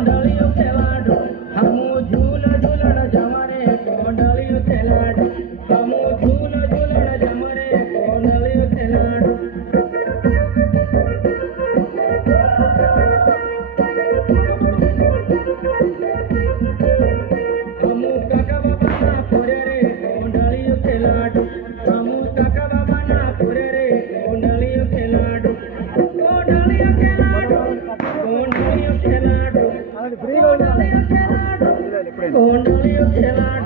કોંડળિયું ખેલાડો હમું ઝૂલ ઝૂલણ જમરે કોંડળિયું ખેલાડો હમું ઝૂલ ઝૂલણ જમરે કોંડળિયું ખેલાડો હમું કાકા બાબાના પોરે રે કોંડળિયું ખેલાડો હમું કાકા બાબાના પોરે રે કોંડળિયું ખેલાડો કોંડળિયું ખેલાડો કોંડળિયું ખેલાડો કોંડળિયું ખેલાડો